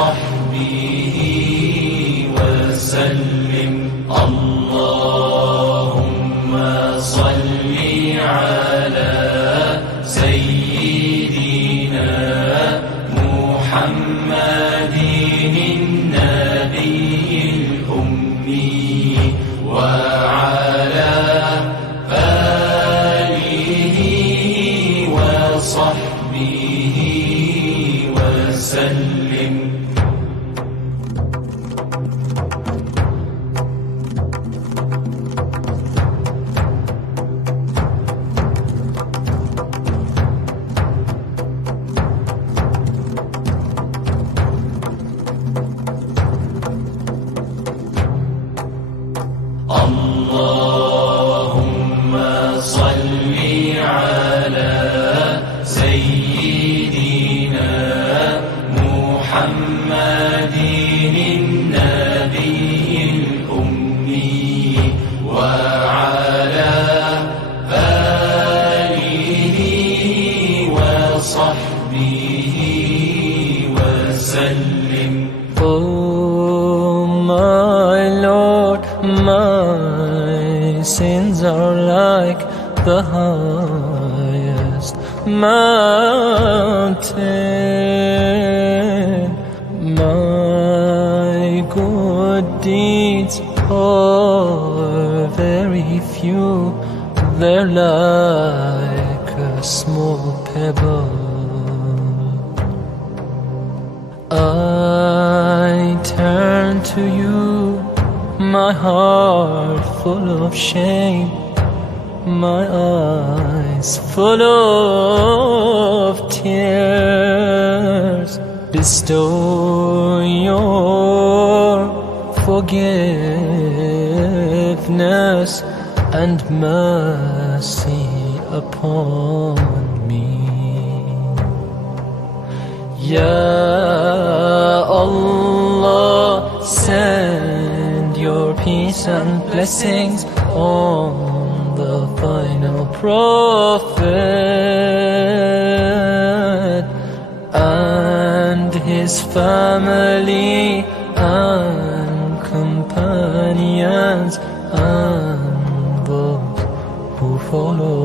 وصحبه وسلم. اللهم صل على سيدنا محمد النبي الأمي وعلى آله وصحبه وسلم. اللهم صل على سيدنا محمد النبي الأمي وعلى آله وصحبه وسلم. Oh my Lord, my sins are like the highest mountain. My good deeds are very few, they're like a small pebble. I turn to you, my heart full of shame, my eyes full of tears. Bestow your forgiveness and mercy upon me. Ya Allah, send your peace and blessings on the final prophet and his family and companions and those who follow